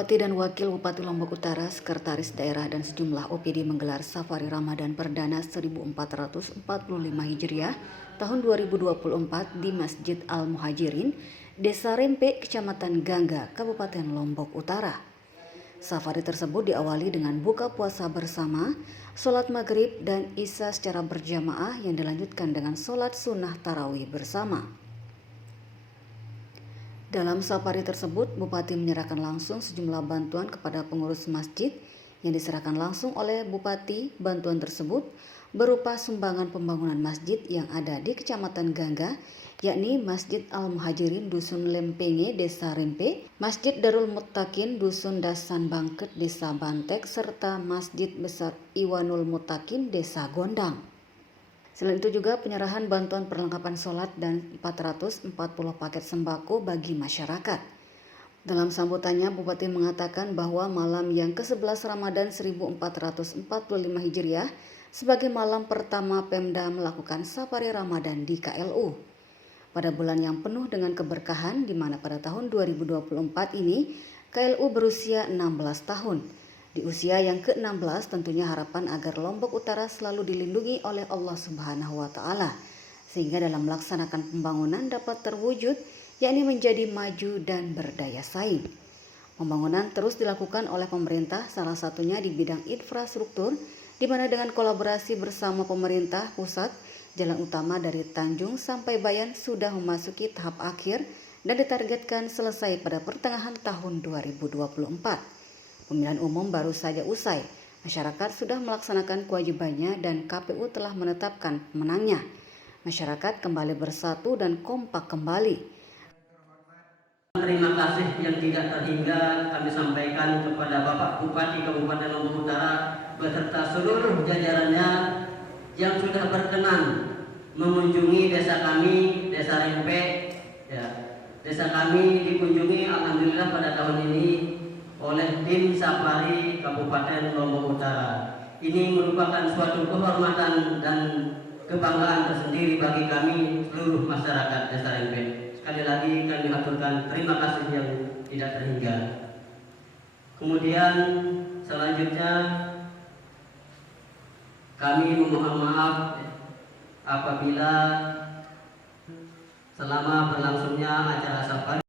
Bupati dan Wakil Bupati Lombok Utara, Sekretaris Daerah dan sejumlah OPD menggelar Safari Ramadan Perdana 1445 Hijriah tahun 2024 di Masjid Al-Muhajirin, Desa Rempe, Kecamatan Gangga, Kabupaten Lombok Utara. Safari tersebut diawali dengan buka puasa bersama, sholat maghrib dan isya secara berjamaah yang dilanjutkan dengan sholat sunnah tarawih bersama. Dalam safari tersebut, Bupati menyerahkan langsung sejumlah bantuan kepada pengurus masjid yang diserahkan langsung oleh Bupati. Bantuan tersebut berupa sumbangan pembangunan masjid yang ada di Kecamatan Gangga, yakni Masjid Al-Muhajirin Dusun Lempenge, Desa Rempe, Masjid Darul Muttaqin Dusun Dasan Bangket, Desa Bantek, serta Masjid Besar Iwanul Muttaqin, Desa Gondang. Selain itu juga penyerahan bantuan perlengkapan sholat dan 440 paket sembako bagi masyarakat. Dalam sambutannya, Bupati mengatakan bahwa malam yang ke-11 Ramadan 1445 Hijriah sebagai malam pertama Pemda melakukan Safari Ramadan di KLU. Pada bulan yang penuh dengan keberkahan, di mana pada tahun 2024 ini KLU berusia 16 tahun. Di usia yang ke-16 tentunya harapan agar Lombok Utara selalu dilindungi oleh Allah Subhanahu wa Ta'ala, sehingga dalam melaksanakan pembangunan dapat terwujud, yakni menjadi maju dan berdaya saing. Pembangunan terus dilakukan oleh pemerintah, salah satunya di bidang infrastruktur, di mana dengan kolaborasi bersama pemerintah pusat, jalan utama dari Tanjung sampai Bayan sudah memasuki tahap akhir dan ditargetkan selesai pada pertengahan tahun 2024. Pemilihan umum baru saja usai. Masyarakat sudah melaksanakan kewajibannya dan KPU telah menetapkan pemenangnya. Masyarakat kembali bersatu dan kompak kembali. Terima kasih yang tidak terhingga kami sampaikan kepada Bapak Bupati Kabupaten Lombok Utara beserta seluruh jajarannya yang sudah berkenan mengunjungi desa kami, Desa Rempe. Desa kami dikunjungi alhamdulillah pada tahun ini oleh tim Safari Kabupaten Lombok Utara. Ini merupakan suatu kehormatan dan kebanggaan tersendiri bagi kami seluruh masyarakat Desa Rempe. Sekali lagi kami aturkan terima kasih yang tidak terhingga. Kemudian selanjutnya kami memohon maaf apabila selama berlangsungnya acara Safari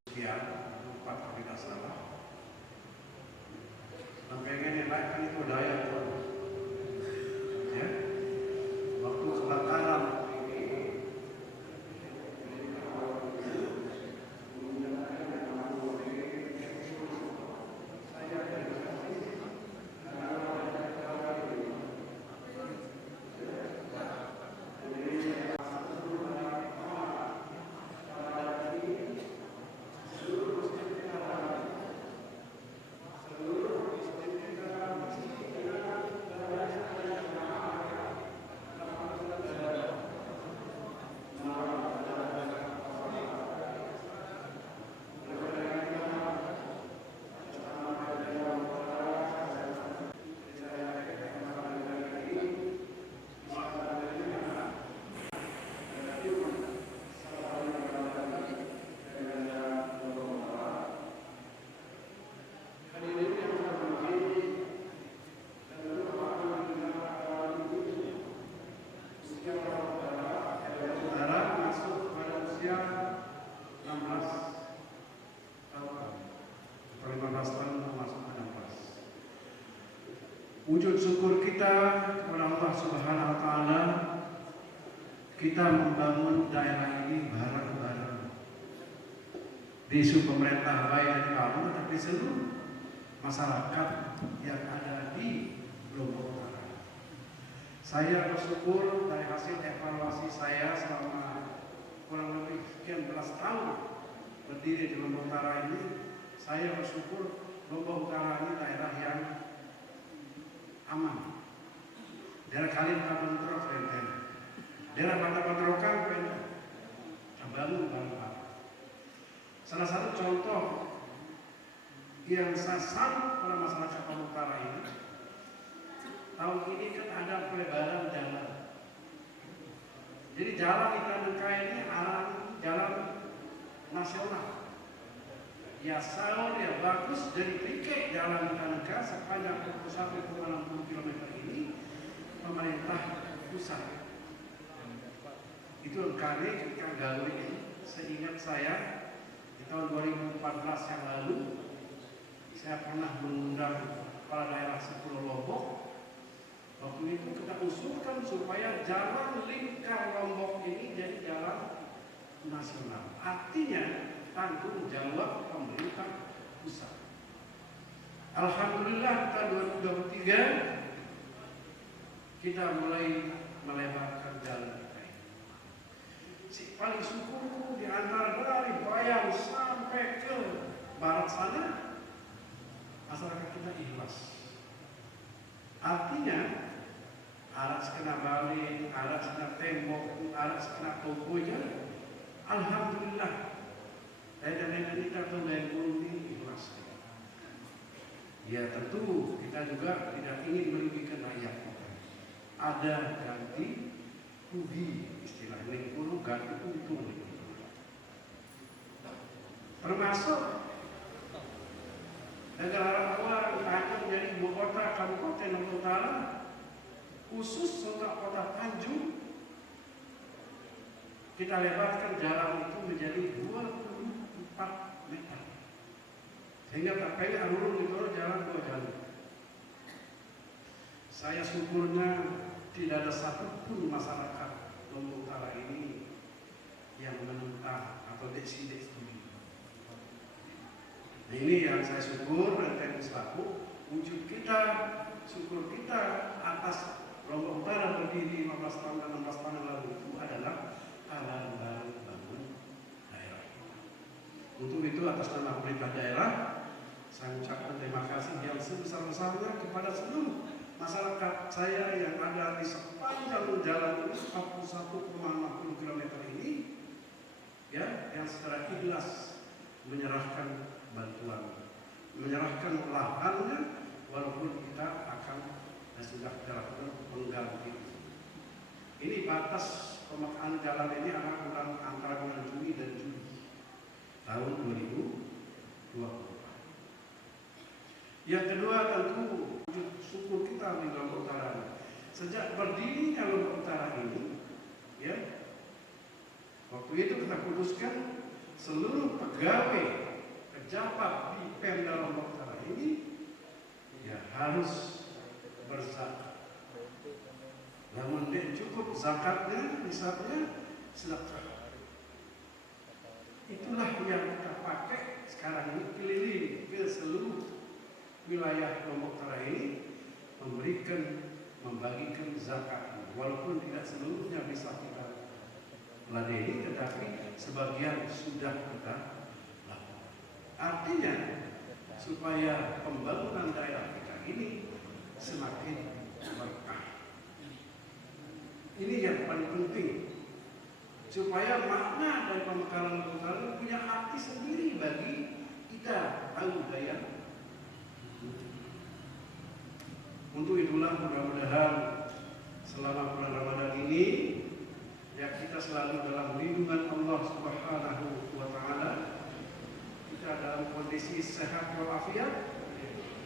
pengen naikkan itu daya ya waktu kebakaran wujud syukur kita kepada Allah Subhanahu wa Ta'ala, kita membangun daerah ini bareng-bareng. Di isu pemerintah baik di kamu, tapi seluruh masyarakat yang ada di Lombok Utara. Saya bersyukur dari hasil evaluasi saya selama kurang lebih sekian belas tahun berdiri di Lombok Utara ini, saya bersyukur Lombok Utara ini daerah yang aman. Daerah Kalimantan Bentrok, daerah Banda Bentrokan, bangun bareng-bareng. Salah satu contoh yang saya salut pada masyarakat Lombok Utara ini, tahun ini kan ada pelebaran jalan. Jadi jalan Ikan Nengkai ini jalan nasional. ya sound, ya bagus, jadi tiket jalan Kanaka sepanjang 21,60 km ini pemerintah pusat. Itu kali ketika Galuh ini, seingat saya di tahun 2014 yang lalu, saya pernah mengundang kepala daerah 10 Lombok. Waktu itu kita usulkan supaya jalan lingkar Lombok ini jadi jalan nasional. Artinya tanggung jawab pemerintah pusat. Alhamdulillah tahun 2023 kita mulai melebarkan jalan kita ini. Si paling syukurku di antara dari Bayang sampai ke barat sana, masyarakat kita ikhlas. Artinya alat kena balik, alat kena tembok, alat kena tokonya, alhamdulillah. Dan kita tuh dari ini ikhlas. Ya tentu kita juga tidak ingin merugikan rakyat. Ada ganti rugi, istilah lingkungan ganti untung. Termasuk negara luar akan menjadi ibu kota Kabupaten Lombok Utara, khusus untuk kota Tanjung, kita lebarkan jalan itu menjadi 24 meter. Sehingga tak kayak alur itu jalan 2 jalur. Saya syukurnya tidak ada satupun masyarakat Lombok Utara ini yang menentang atau deks-deks studi. Nah, ini yang saya syukur dan teknis laku wujud kita, syukur kita atas Lombok Utara berdiri 15 tahun dan 16 tahun yang lalu itu adalah halal baru bangun daerah. Untuk itu atas nama pemerintah daerah saya ucapkan terima kasih yang sebesar-besarnya kepada seluruh masyarakat saya yang ada di sepanjang jalan ini 41,60 km ini, ya, yang secara ikhlas menyerahkan bantuan, menyerahkan lahannya, walaupun kita akan sudah dilakukan pengganti. Ini batas pemakaan jalan ini akan antara bulan Juni dan Juli tahun 2020. Yang kedua tentu wujud syukur kita di Lombok Utara. Sejak berdirinya Lombok Utara ini, ya, waktu itu kita putuskan seluruh pegawai pejabat di Pemda Lombok Utara ini ya harus berzakat. Namun tidak cukup zakatnya, misalnya sedekah. Itulah yang kita pakai sekarang ini keliling ke seluruh wilayah Lombok Utara ini membagikan zakat, walaupun tidak seluruhnya bisa kita ladeni, tetapi sebagian sudah kita lakukan. Artinya supaya pembangunan daerah kita ini semakin berkah. Ini yang paling penting, supaya makna dari pemekaran Lombok Utara punya arti sendiri bagi kita tahu daya. Untuk itulah mudah-mudahan selama bulan Ramadan ini ya kita selalu dalam lindungan Allah Subhanahu wa taala. Kita dalam kondisi sehat walafiat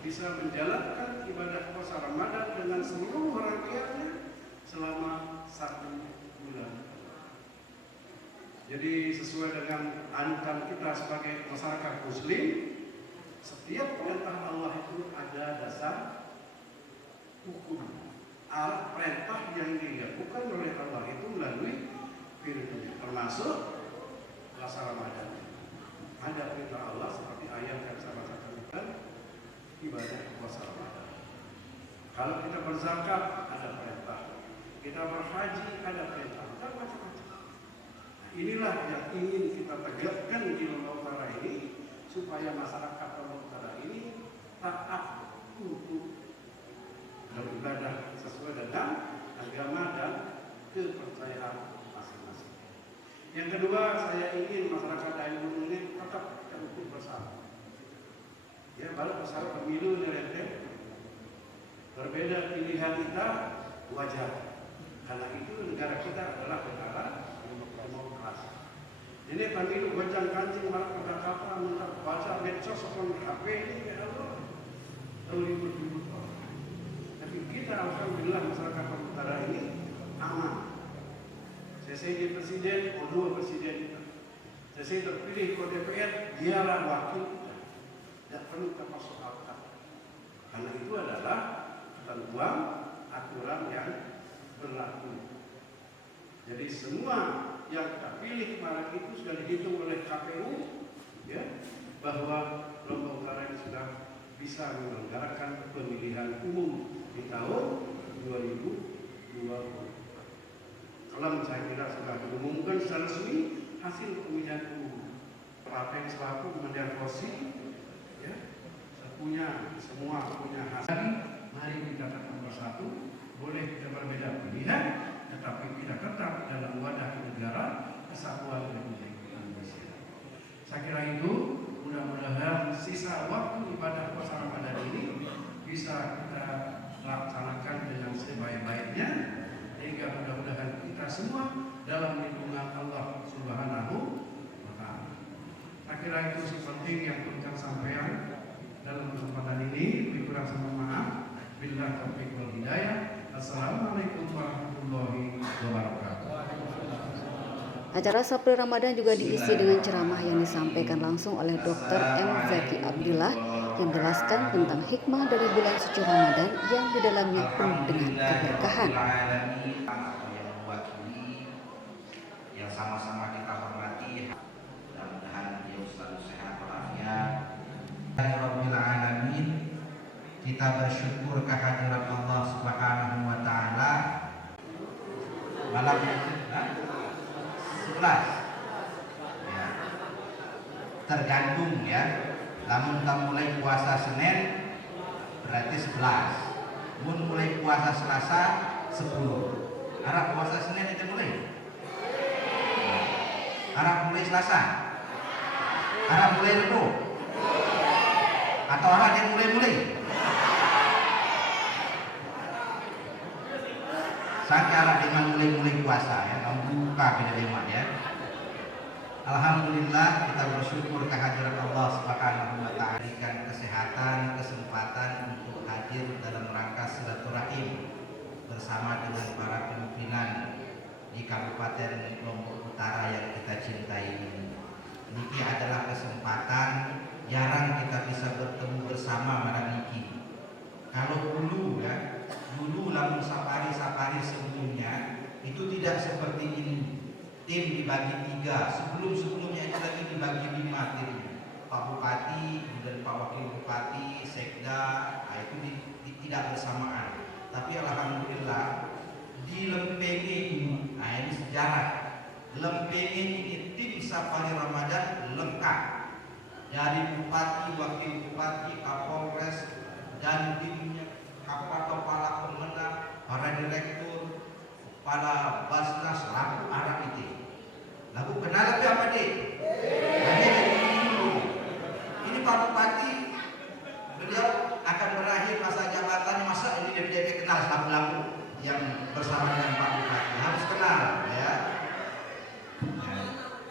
bisa menjalankan ibadah puasa Ramadan dengan seluruh rangkaiannya selama 1 bulan. Jadi sesuai dengan anutan kita sebagai masyarakat muslim, setiap perintah Allah itu ada dasar hukum. Alat perintah yang dilakukan oleh Allah itu melalui firman, termasuk puasa Ramadan. Ada perintah Allah seperti ayat yang saya bacakan, ibadah puasa Ramadan. Kalau kita berzakat ada perintah, kita berhaji ada perintah, dan macam-macam. Nah, inilah yang ingin kita tegakkan di Lombok Utara ini, supaya masyarakat Lombok Utara ini taat untuk beribadah sesuai dengan agama dan kepercayaan masing-masing. Yang kedua, saya ingin masyarakat daerah ini tetap terukir bersama. Ya, baru masalah pemilu direnteng, berbeda pilihan kita wajar. Karena itu negara kita adalah negara demokrasi. Ini kami itu gojang kancing malah percakapan minta baca medsos atau HP ini ya Allah. Ribut-ribut orang. Tapi kita alhamdulillah masyarakat utara ini aman. Saya jadi presiden, dua presiden kita. Saya terpilih ke DPR, dialah wakil kita. Tidak perlu kita persoalkan. Karena itu adalah ketentuan aturan yang berlaku. Jadi semua yang kita pilih kemarin itu sudah dihitung oleh KPU, ya, bahwa Lombok Utara ini sudah bisa menyelenggarakan pemilihan umum di tahun 2020. Kalau saya kira sudah diumumkan secara resmi hasil pemilihan umum. Partai selaku kemudian Kosi, ya, semua punya hasil. Mari kita tetap bersatu. Boleh kita berbeda pilihan, tetapi kita tetap dalam wadah negara kesatuan Republik Indonesia. Saya kira itu mudah-mudahan sisa waktu ibadah puasa Ramadan ini bisa kita laksanakan dengan sebaik-baiknya, sehingga mudah-mudahan kita semua dalam lindungan Allah Subhanahu wa Ta'ala. Saya kira itu sepenting yang perlu sampaikan dalam kesempatan ini. Lebih kurang sama maaf. Billahi taufiq wal hidayah. Assalamualaikum warahmatullahi wabarakatuh. Acara Sapri Ramadan juga diisi dengan ceramah yang disampaikan langsung oleh Dr. M. Zaki Abdillah yang menjelaskan tentang hikmah dari bulan suci Ramadan yang di dalamnya penuh dengan keberkahan. Yang sama-sama kita hormati, mudah-mudahan beliau selalu sehat walafiat. Rabbil alamin, kita bersyukur kehadiran Allah Subhanahu wa Ta'ala. Malam 11 ya, tergantung ya. Namun kita mulai puasa Senin berarti 11. Mulai puasa Selasa 10. Arab puasa Senin itu mulai. Arab mulai Selasa. Arab mulai Rabu. Atau Arab yang mulai. Saja dengan mulai puasa ya, kamu buka bila lima ya. Alhamdulillah kita bersyukur kehadiran Allah Subhanahu wa Ta'ala, berikan kesehatan, kesempatan untuk hadir dalam rangka silaturahim bersama dengan para pimpinan di Kabupaten Lombok Utara yang kita cintai ini. Niki adalah kesempatan jarang kita bisa bertemu bersama marang niki. Kalau dulu lamun safari sebelumnya itu tidak seperti ini. Tim dibagi 3, sebelumnya itu lagi dibagi 5 timnya. Pak Bupati dan Pak Wakil Bupati, Sekda, itu tidak bersamaan. Tapi alhamdulillah di Lempenge ini, ini sejarah. Lempenge ini tim safari Ramadan lengkap. Dari Bupati, Wakil Bupati, Kapolres dan timnya, kepala pemenang, para direktur, para basnas, laku arah itu. Lagu kenal lebih apa dek? Ini Pak Bupati, beliau akan berakhir masa jabatannya, masa ini dia kenal lagu-lagu yang bersama dengan Pak Bupati. Harus kenal ya.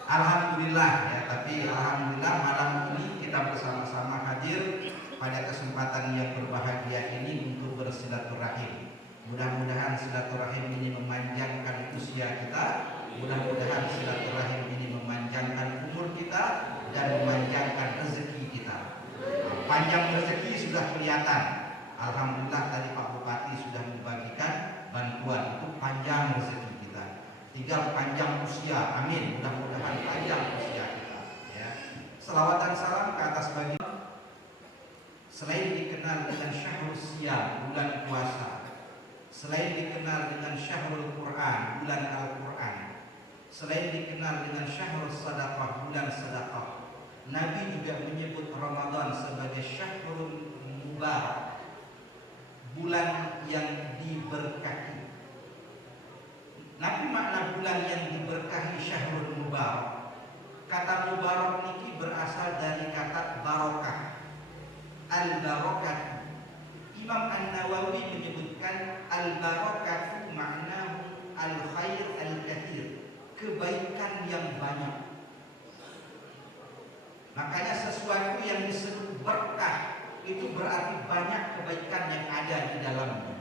Alhamdulillah ya, tapi alhamdulillah malam ini kita bersama-sama hadir pada kesempatan yang berbahagia ini untuk bersilaturahim. Mudah-mudahan silaturahim ini memanjangkan usia kita, mudah-mudahan silaturahim ini memanjangkan umur kita dan memanjangkan rezeki kita. Panjang rezeki sudah kelihatan. Alhamdulillah tadi Pak Bupati sudah membagikan bantuan, itu panjang rezeki kita. Tinggal panjang usia, amin. Mudah-mudahan panjang usia kita. Ya. Selawat dan salam ke atas bagi. Selain dikenal dengan Syahrul Siyam, bulan puasa, selain dikenal dengan Syahrul Quran, bulan Al-Quran, selain dikenal dengan Syahrul Sadaqah, bulan Sadaqah, Nabi juga menyebut Ramadan sebagai Syahrul Mubarak, bulan yang diberkahi. Nabi makna bulan yang diberkahi Syahrul Mubarak. Kata Mubarak niki berasal dari kata barokah. Al-barakah. Imam An-Nawawi menyebutkan al-barakah maknahu al-khair al-kathir, kebaikan yang banyak. Makanya sesuatu yang disebut berkah itu berarti banyak kebaikan yang ada di dalamnya.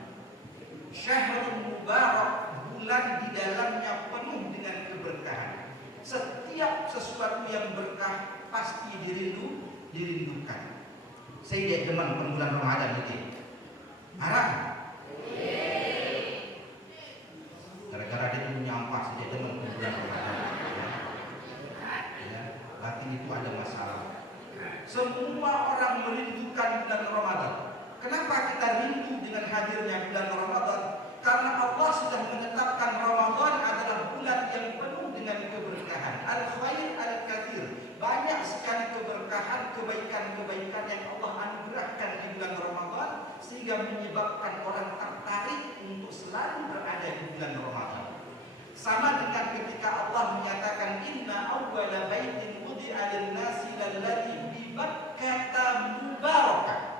Syahrul Mubarak, bulan di dalamnya penuh dengan keberkahan. Setiap sesuatu yang berkah pasti dirindukan. Saya tidak demen bulan Ramadan itu. Haram. Gara-gara dia menyampah saja demen bulan Ramadan. Ya, berarti itu ada masalah. Semua orang merindukan bulan Ramadan. Kenapa kita rindu dengan hadirnya bulan Ramadan? Karena Allah sudah menetapkan Ramadan adalah bulan yang penuh dengan keberkahan. Al-khair al-kathir. Banyak sekali keberkahan, kebaikan-kebaikan yang Allah anugerahkan di bulan Ramadan sehingga menyebabkan orang tertarik untuk selalu berada di bulan Ramadan. Sama dengan ketika Allah menyatakan inna awwala baitin wudi'a lin-nasi lalladzi bi Bakkah mubarakah.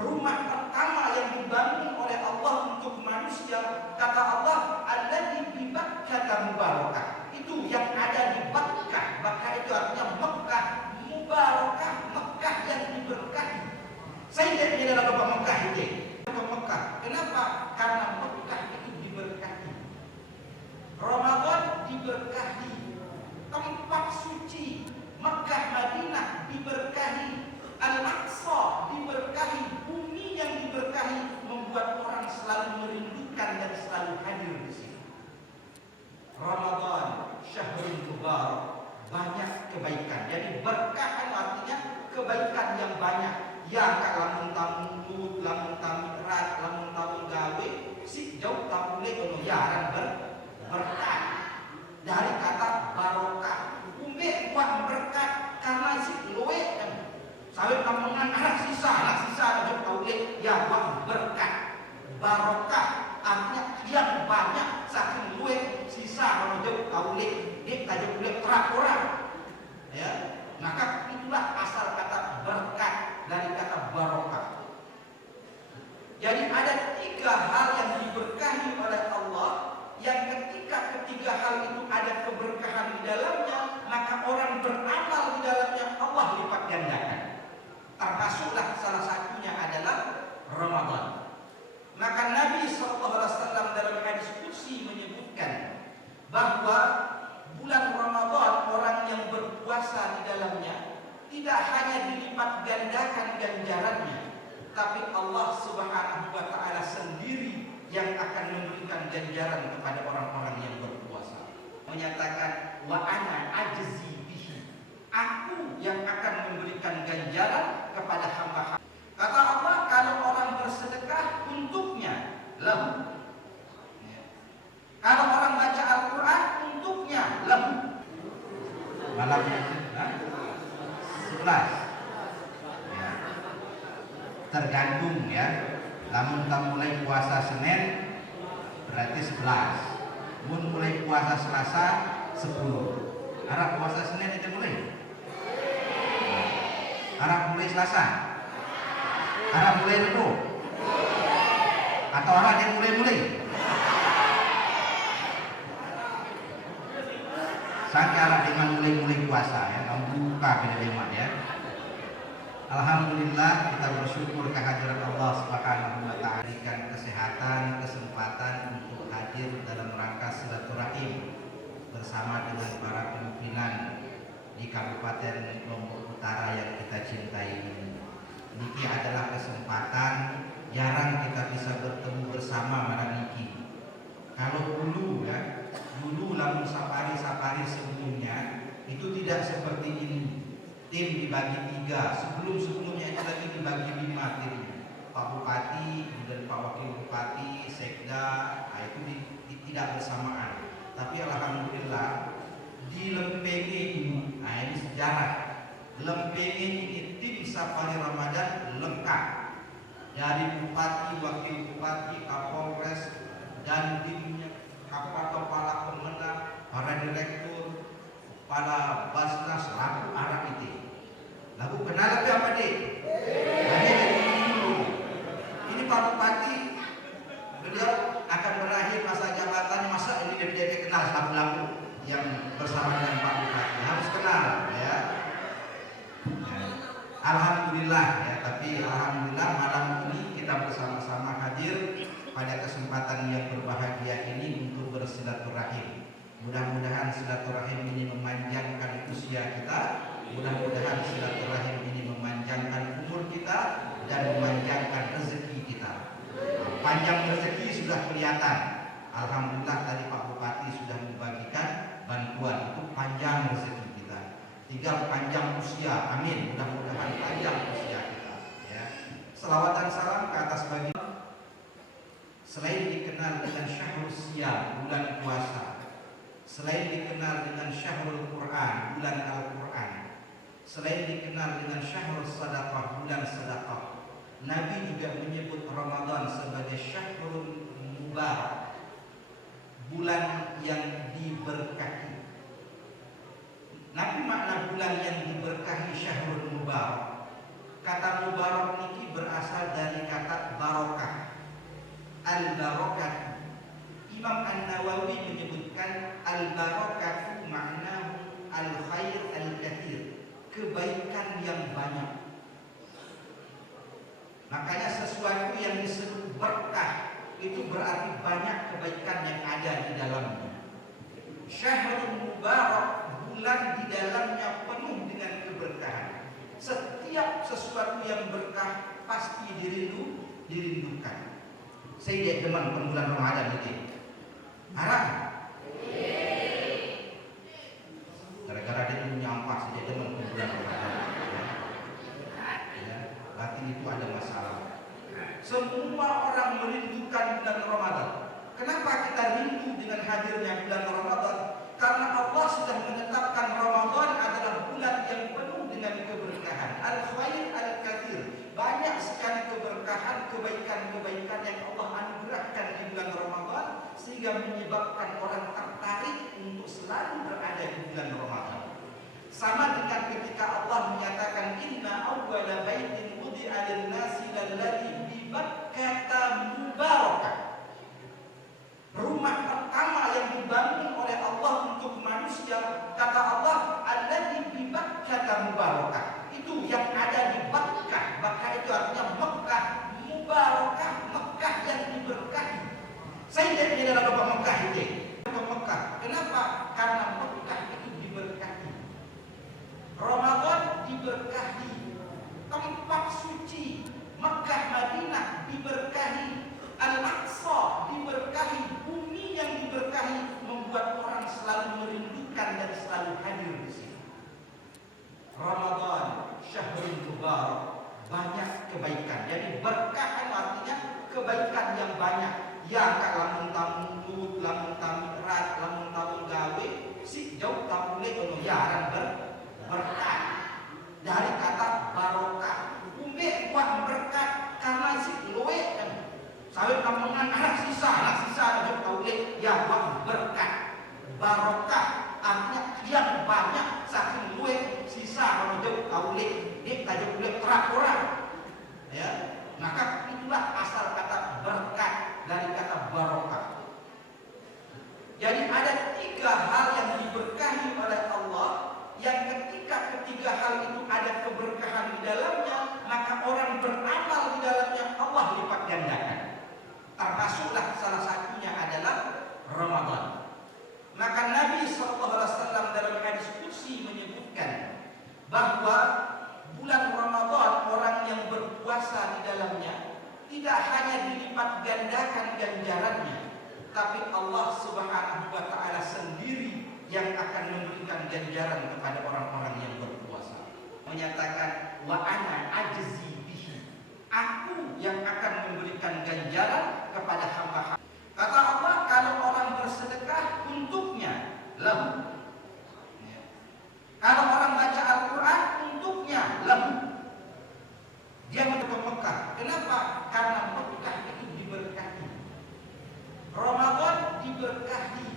Rumah pertama yang dibangun oleh Allah untuk manusia, kata Allah, alladzi bi Bakkah mubarakah. Itu yang ada di Bakkah. Bakkah itu artinya Mekah, mubarakah, Mekah yang diberkahi. Saya tidak punya dalam Bapak Mekah itu. Ke Mekah. Kenapa? Karena Mekah itu diberkahi. Ramadan diberkahi. Tempat suci Mekah Madinah diberkahi. Al-Aqsa diberkahi. Bumi yang diberkahi membuat orang selalu merindukan dan selalu hadir di sini. Ramadan syahrul mubarak, banyak kebaikan. Jadi berkah artinya kebaikan yang banyak. Ya kak lamun tamu lut, lamun tamu rat, lamun tamu gawe, si jauh tamu le ono yaran berkah. Dari kata barokah. Umbe buat berkah karena si loe kan. Sawit kamungan anak sisa jauh tahu le ya buat berkah. Barokah artinya yang banyak saking luwe sisa kalau jauh tahu le dia tajam boleh terak orang. Ya, maka itulah asal kata berkah dari kata barokah. Jadi ada 3 hal yang diberkahi oleh Allah, yang ketika ketiga hal itu ada keberkahan di dalamnya, maka orang beramal di dalamnya Allah lipat gandakan. Termasuklah salah satunya adalah Ramadan. Maka Nabi SAW dalam hadis qudsi menyebutkan bahwa bulan Ramadan orang yang berpuasa di dalamnya tidak hanya dilipat gandakan ganjarannya, tapi Allah Subhanahu wa taala sendiri yang akan memberikan ganjaran kepada orang-orang yang berpuasa. Menyatakan wa ana ajzi bihi. Aku yang akan memberikan ganjaran kepada hamba-hamba. Kata Allah, kalau orang bersedekah untuknya lahu. Kalau orang baca Al-Quran untuknya lahu. Malam 11 ya. Tergantung ya. Lamun kita mulai puasa Senin berarti 11. Mun mulai puasa Selasa 10. Arab puasa Senin itu mulai. Arab mulai Selasa. Arab mulai Rabu. Atau Arab yang mulai. Sampai Arab dengan mulai puasa ya, kamu buka beda lima ya. Alhamdulillah kita bersyukur kehadiran Allah Subhanahu wa taala berikan kesehatan, kesempatan untuk hadir dalam rangka silaturahim bersama dengan para pimpinan di Kabupaten Lombok Utara yang kita cintai ini. Niki adalah kesempatan jarang kita bisa bertemu bersama malam niki. Kalau dulu ya, dulu lamun safari sebelumnya itu tidak seperti ini. Tim dibagi 3, sebelumnya itu lagi dibagi 5 timnya. Pak Bupati, kemudian Pak Wakil Bupati, Sekda, nah itu tidak bersamaan. Tapi alhamdulillah di Lempenge ini, nah ini sejarah. Lempenge ini tim safari Ramadan lengkap. Dari Bupati, Wakil Bupati, Kapolres dan timnya, kepala pemenang, para direktur, kepala Basnas, laku Arab itu. Lalu kenal apa dek? Ini Pak Bupati, beliau akan berakhir masa jabatannya, masa ini dia kenal laku-laku yang bersama dengan Pak Bupati. Harus kenal ya. Ya. Alhamdulillah ya, tapi alhamdulillah malam ini kita bersama-sama hadir pada kesempatan yang berbahagia ini untuk bersilaturahim. Mudah-mudahan silaturahim ini memanjangkan usia kita, mudah-mudahan silaturahim ini memanjangkan umur kita dan memanjangkan rezeki kita. Panjang rezeki sudah kelihatan. Alhamdulillah tadi Pak Bupati sudah membagikan bantuan, itu panjang rezeki kita. Tinggal panjang usia, amin. Mudah-mudahan panjang usia kita. Ya. Selawat dan salam ke atas baginda. Selain dikenal dengan syahrul siyam, bulan puasa, selain dikenal dengan syahrul Quran, bulan Al-Quran, selain dikenal dengan syahrul sadaqah, bulan sedekah, Nabi juga menyebut Ramadan sebagai syahrul mubarak, bulan yang diberkahi. Nabi makna bulan yang diberkahi syahrul mubarak. Kata mubarak niki berasal dari kata barokah. Al-barakah. Imam An-Nawawi menyebutkan al-barakah maknahu al-khair al-kathir, kebaikan yang banyak. Makanya sesuatu yang disebut berkah itu berarti banyak kebaikan yang ada di dalamnya. Syahrul mubarak, bulan di dalamnya penuh dengan keberkahan. Setiap sesuatu yang berkah pasti dirindukan. Saya tidak demen bulan Ramadan itu. Haram. Gara-gara dia menyampah saja demen bulan Ramadan. Ya, berarti itu ada masalah. Semua orang merindukan bulan Ramadan. Kenapa kita rindu dengan hadirnya bulan Ramadan? Karena Allah sudah menetapkan Ramadan adalah bulan yang penuh dengan keberkahan. Al-khair al-kathir. Banyak sekali keberkahan, kebaikan-kebaikan yang Allah anugerahkan di bulan Ramadan, sehingga menyebabkan orang tertarik untuk selalu berada di bulan Ramadan. Sama dengan ketika Allah menyatakan inna awwala baitin wudi'a lin-nasi lalladzi bi Bakkah mubarakah. Rumah pertama yang dibangun oleh Allah untuk manusia, kata Allah alladzi bi Bakkah mubarakah. Itu yang ada di Bakkah. Bakkah itu artinya Mekah, mubarakah, Mekah yang diberkahi. Saya tidak di dalam Mekah itu. Mekah. Kenapa? Karena Mekah itu diberkahi. Ramadan diberkahi. Tempat suci Mekah Madinah diberkahi. Al-Aqsa diberkahi. Bumi yang diberkahi membuat orang selalu merindukan dan selalu hadir di sini. Ramadan syahrul mubarak, banyak kebaikan. Jadi berkah artinya kebaikan yang banyak. Ya kak lamun tamu lut, lamun tamu erat, lamun tamu gawe, si jauh tamu le ono yaran berkah. Dari kata barokah. Umbe buat berkah karena si loe kan. Sawit kamungan anak sisa jauh tahu le ya buat berkah. Barokah artinya yang banyak saking luwe sisa kalau jauh tahu le dia tajam le terak orang. Ya, maka itulah asal kata berkah dari kata barokah. Jadi ada tiga hal yang diberkahi oleh Allah, yang ketika ketiga hal itu ada keberkahan di dalamnya, maka orang beramal di dalamnya Allah lipat gandakan. Termasuklah salah satunya adalah Ramadan. Maka Nabi SAW dalam hadis qudsi menyebutkan bahwa bulan Ramadan orang yang berpuasa di dalamnya tidak hanya dilipat gandakan ganjarannya, tapi Allah Subhanahu wa taala sendiri yang akan memberikan ganjaran kepada orang-orang yang berpuasa. Menyatakan wa ana ajzi bihi. Aku yang akan memberikan ganjaran kepada hamba-hamba. Kata Allah, kalau orang bersedekah untuknya lahu. Kalau orang baca Al-Quran untuknya lahu. Dia menuju ke Mekah. Kenapa? Karena Mekah itu diberkahi. Ramadan diberkahi.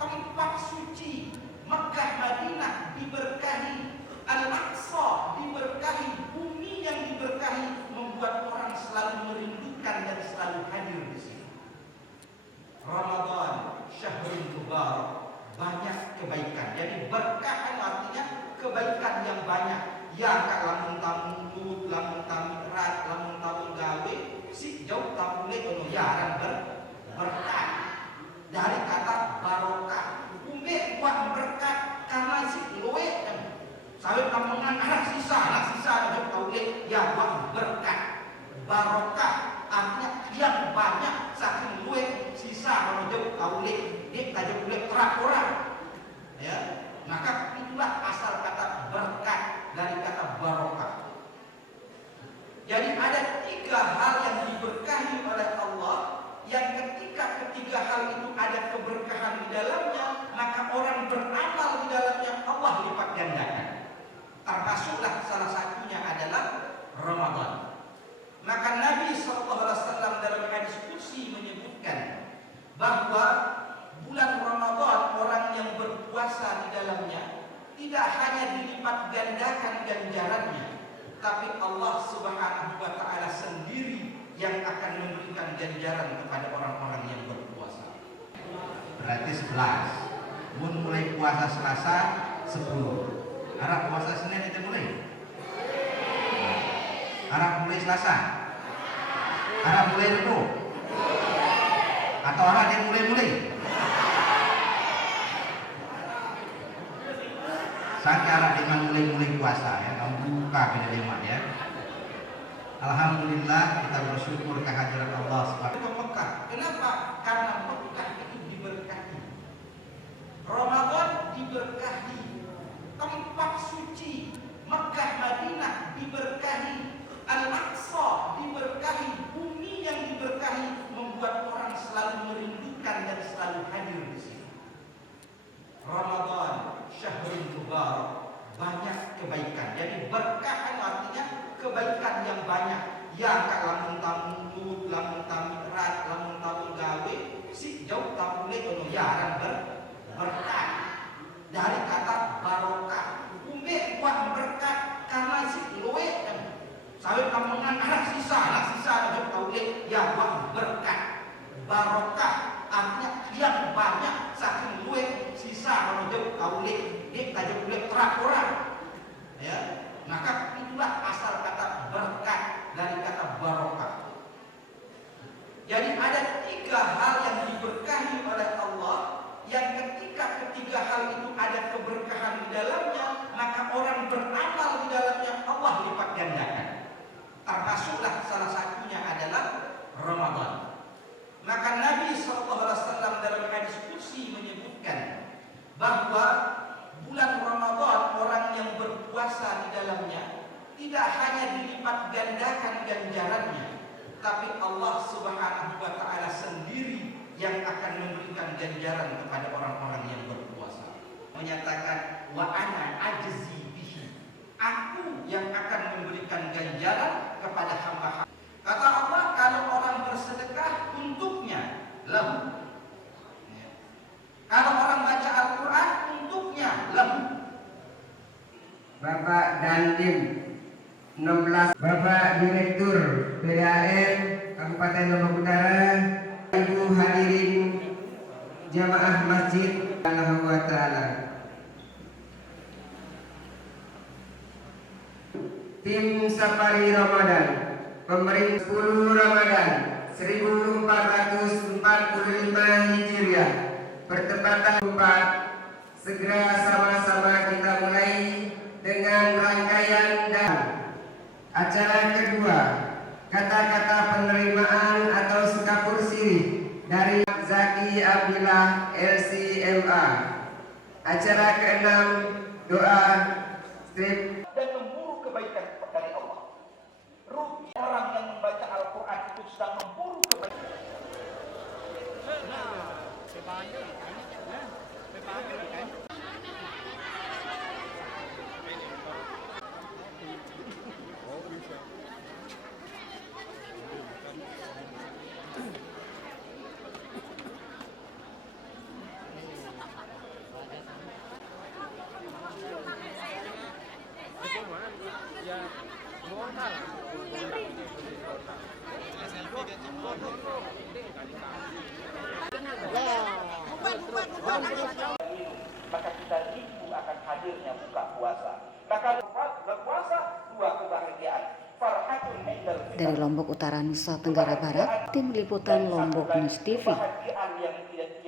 Tempat suci Mekah Madinah diberkahi. Al-Aqsa diberkahi. Bumi yang diberkahi membuat orang selalu merindukan dan selalu hadir di sini. Ramadan syahrul mubarak, banyak kebaikan. Jadi berkah artinya kebaikan yang banyak. Ya kak lamun tamu lut, lamun tamu erat, lamun tamu gawe, si jauh tamu le kono yaran berkah. Dari kata barokah, umbe buat berkat karena si loe sampai kamungan anak sisa jauh tahu le ya buat berkat. Barokah artinya yang banyak saking loe sisa kalau jauh tahu le dia tajam le terak orang. Ya, maka itulah asal kata berkat dari kata barokah. Jadi ada 3 hal yang diberkahi oleh Allah, yang ketika ketiga hal itu ada keberkahan di dalamnya, maka orang beramal di dalamnya Allah lipat gandakan. Termasuklah salah satunya adalah Ramadan. Maka Nabi SAW dalam hadis qudsi menyebutkan bahwa bulan Ramadan orang yang berpuasa di dalamnya tidak hanya dilipat gandakan ganjarannya, tapi Allah Subhanahu wa taala sendiri yang akan memberikan ganjaran kepada orang-orang yang berpuasa. Berarti 11. Mun mulai puasa Selasa 10. Arab puasa Senin itu mulai. Arab mulai Selasa. Arab mulai Rabu. Atau Arab yang mulai. Sampai Arab dengan mulai puasa ya, kamu buka beda lima ya. Alhamdulillah kita bersyukur kehadiran Allah SWT. Ke Mekah. Kenapa? Karena Mekah itu diberkahi. Ramadan diberkahi. Tempat suci Mekah Madinah diberkahi. Al-Aqsa diberkahi. Bumi yang diberkahi membuat orang selalu merindukan dan selalu hadir di sini. Ramadan syahrul mubarak, banyak kebaikan. Jadi berkah artinya kebaikan yang banyak. Ya kak lamun tamu lut, lamun tamu erat, lamun tamu gawe, si jauh tamu le kono yaran berkah. Dari kata barokah, umbe buat berkat karena si loe sampai kamungan anak sisa jauh tahu le ya buat berkat. Barokah artinya yang banyak saking loe sisa kalau jauh tahu le dia tajam le terak orang. Ya, maka itulah asal kata berkat dari kata barokah. Jadi ada 3 hal yang diberkahi oleh Allah, yang ketika ketiga hal itu ada keberkahan di dalamnya, maka orang beramal di dalamnya Allah lipat gandakan. Termasuklah salah satunya adalah Ramadan. Maka Nabi SAW dalam hadis qudsi menyebutkan bahwa bulan Ramadan orang yang berpuasa di dalamnya tidak hanya dilipat gandakan ganjarannya, tapi Allah Subhanahu wa taala sendiri yang akan memberikan ganjaran kepada orang-orang yang berpuasa. Menyatakan wa ana ajzi bihi. Aku yang akan memberikan ganjaran kepada hamba-hamba. Kata Allah, kalau orang bersedekah untuknya lahu. Kalau orang baca Al-Quran untuknya lahu. Bapak Dandim 16, Bapak Direktur PDAM Kabupaten Lombok Utara, Ibu hadirin jamaah masjid Allah wa ta'ala. Tim Safari Ramadan pemerintah 10 Ramadan 1445 Hijriah bertepatan 4. Segera sama-sama kita mulai dengan rangkaian dan acara kedua, kata-kata penerimaan atau sekapur sirih dari Zaki Abdillah LCMA. Acara ke-6, doa strip Dan memburu kebaikan dari Allah. Rugi orang yang membaca Al-Quran itu sedang memburu kebaikan. Maka kita rindu akan hadirnya buka puasa. Maka berpuasa dua kebahagiaan. Farhatun indal Dari Lombok Utara, Nusa Tenggara Barat, Tim Liputan Lombok News TV. kebahagiaan yang